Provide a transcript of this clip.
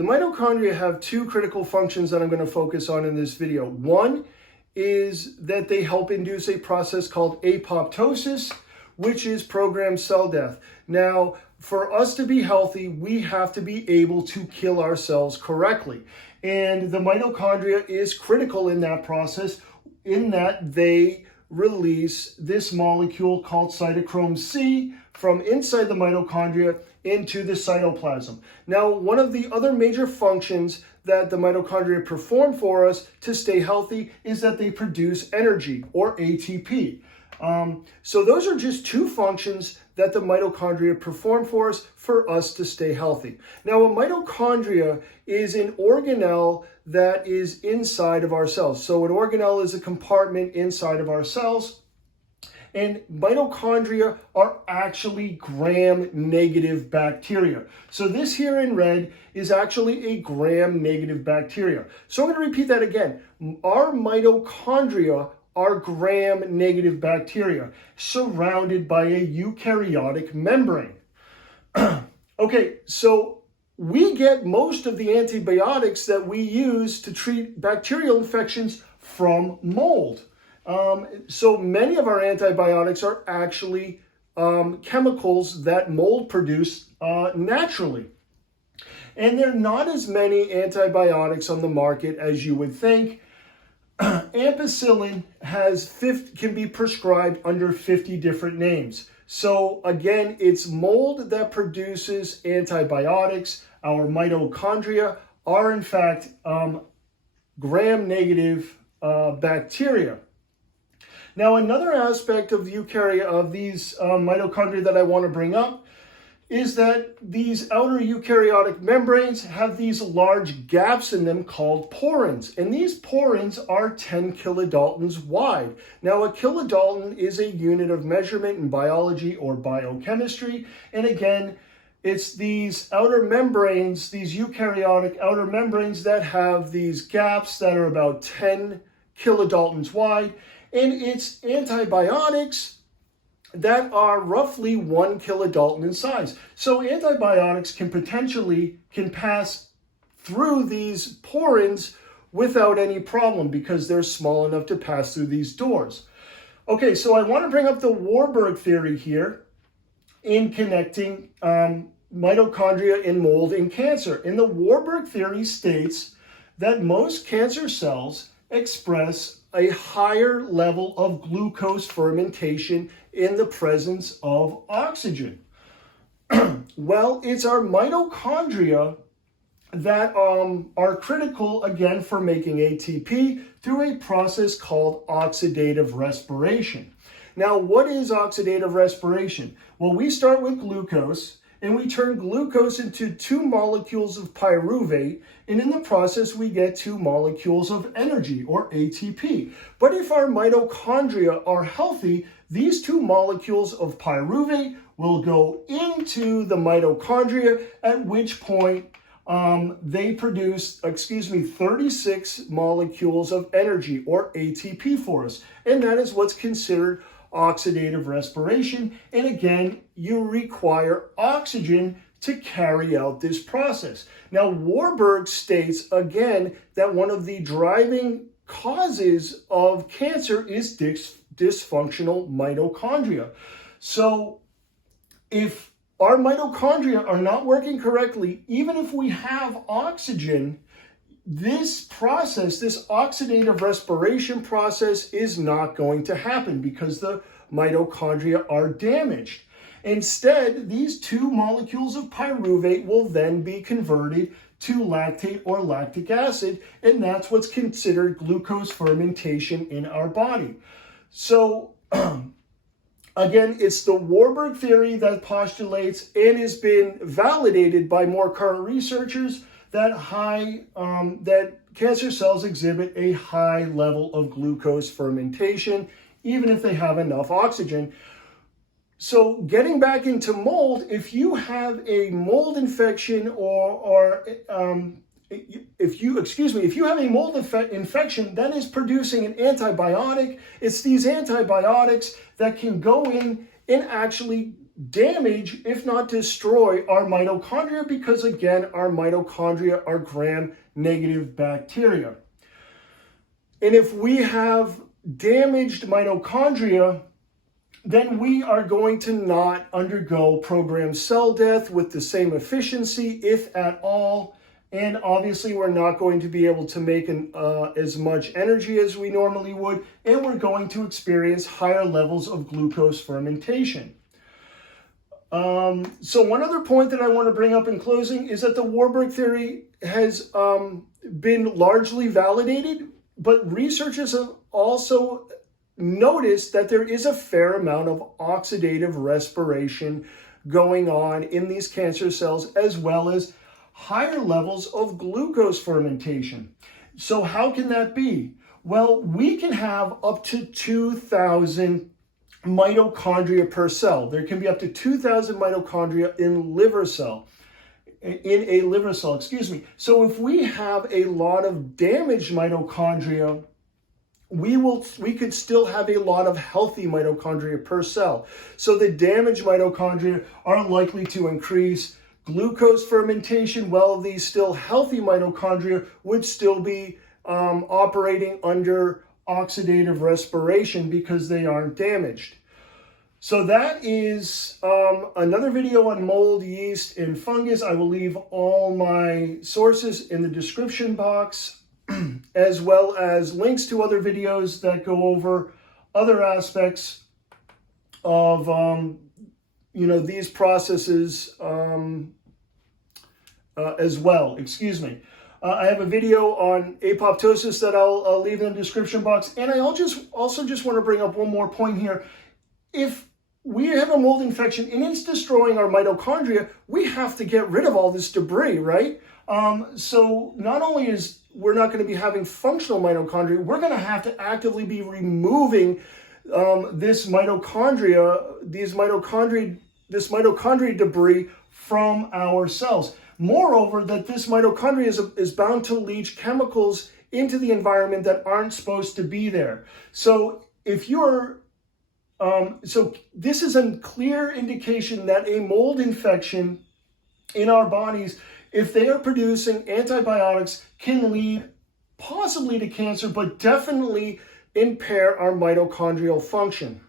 The mitochondria have two critical functions that I'm going to focus on in this video. One is that they help induce a process called apoptosis, which is programmed cell death. Now, for us to be healthy, we have to be able to kill our cells correctly. And the mitochondria is critical in that process, in that they release this molecule called cytochrome C from inside the mitochondria into the cytoplasm. Now, one of the other major functions that the mitochondria perform for us to stay healthy is that they produce energy, or ATP. So those are just two functions that the mitochondria perform for us to stay healthy. Now, a mitochondria is an organelle that is inside of our cells. So an organelle is a compartment inside of our cells. And mitochondria are actually gram-negative bacteria. So this here in red is actually a gram-negative bacteria. So I'm going to repeat that again. Our mitochondria are gram-negative bacteria surrounded by a eukaryotic membrane. Okay, so we get most of the antibiotics that we use to treat bacterial infections from mold. So many of our antibiotics are actually chemicals that mold produce naturally. And there are not as many antibiotics on the market as you would think. Ampicillin can be prescribed under 50 different names. So again, it's mold that produces antibiotics. Our mitochondria are in fact gram-negative bacteria. Now, another aspect of these mitochondria that I want to bring up is that these outer eukaryotic membranes have these large gaps in them called porins. And these porins are 10 kilodaltons wide. Now, a kilodalton is a unit of measurement in biology or biochemistry. And again, it's these outer membranes, these eukaryotic outer membranes that have these gaps that are about 10 kilodaltons wide. And it's antibiotics that are roughly 1 kilodalton in size. So antibiotics can pass through these porins without any problem because they're small enough to pass through these doors. Okay, so I want to bring up the Warburg theory here in connecting mitochondria in mold and cancer. And the Warburg theory states that most cancer cells express a higher level of glucose fermentation in the presence of oxygen. Well, it's our mitochondria that are critical, again, for making ATP through a process called oxidative respiration. Now, what is oxidative respiration? Well, we start with glucose, and we turn glucose into 2 molecules of pyruvate, and in the process we get 2 molecules of energy, or ATP. But if our mitochondria are healthy, these 2 molecules of pyruvate will go into the mitochondria, at which point they produce, 36 molecules of energy, or ATP, for us. And that is what's considered oxidative respiration. And again, you require oxygen to carry out this process. Now, Warburg states again that one of the driving causes of cancer is dysfunctional mitochondria. So if our mitochondria are not working correctly, even if we have oxygen, this process, this oxidative respiration process, is not going to happen because the mitochondria are damaged. Instead, these 2 molecules of pyruvate will then be converted to lactate or lactic acid, and that's what's considered glucose fermentation in our body. So, again, it's the Warburg theory that postulates and has been validated by more current researchers that that cancer cells exhibit a high level of glucose fermentation, even if they have enough oxygen. So getting back into mold, if you have a mold infection if you have a mold infection that is producing an antibiotic, it's these antibiotics that can go in and actually damage, if not destroy, our mitochondria, because again, our mitochondria are gram-negative bacteria. And if we have damaged mitochondria, then we are going to not undergo programmed cell death with the same efficiency, if at all. And obviously, we're not going to be able to make as much energy as we normally would, and we're going to experience higher levels of glucose fermentation. So one other point that I want to bring up in closing is that the Warburg theory has been largely validated, but researchers have also noticed that there is a fair amount of oxidative respiration going on in these cancer cells, as well as higher levels of glucose fermentation. So how can that be? Well, we can have up to 2,000 mitochondria per cell. There can be up to 2,000 mitochondria in a liver cell. So if we have a lot of damaged mitochondria, we could still have a lot of healthy mitochondria per cell. So the damaged mitochondria are likely to increase glucose fermentation, while these still healthy mitochondria would still be operating under oxidative respiration because they aren't damaged. So that is another video on mold, yeast, and fungus. I will leave all my sources in the description box, as well as links to other videos that go over other aspects of these processes as well. I have a video on apoptosis that I'll leave in the description box. And I also just want to bring up one more point here. If we have a mold infection and it's destroying our mitochondria, we have to get rid of all this debris, right? So not only is we're not going to be having functional mitochondria, we're going to have to actively be removing this mitochondria debris from our cells. Moreover, that this mitochondria is bound to leach chemicals into the environment that aren't supposed to be there. So if so this is a clear indication that a mold infection in our bodies, if they are producing antibiotics, can lead possibly to cancer, but definitely impair our mitochondrial function.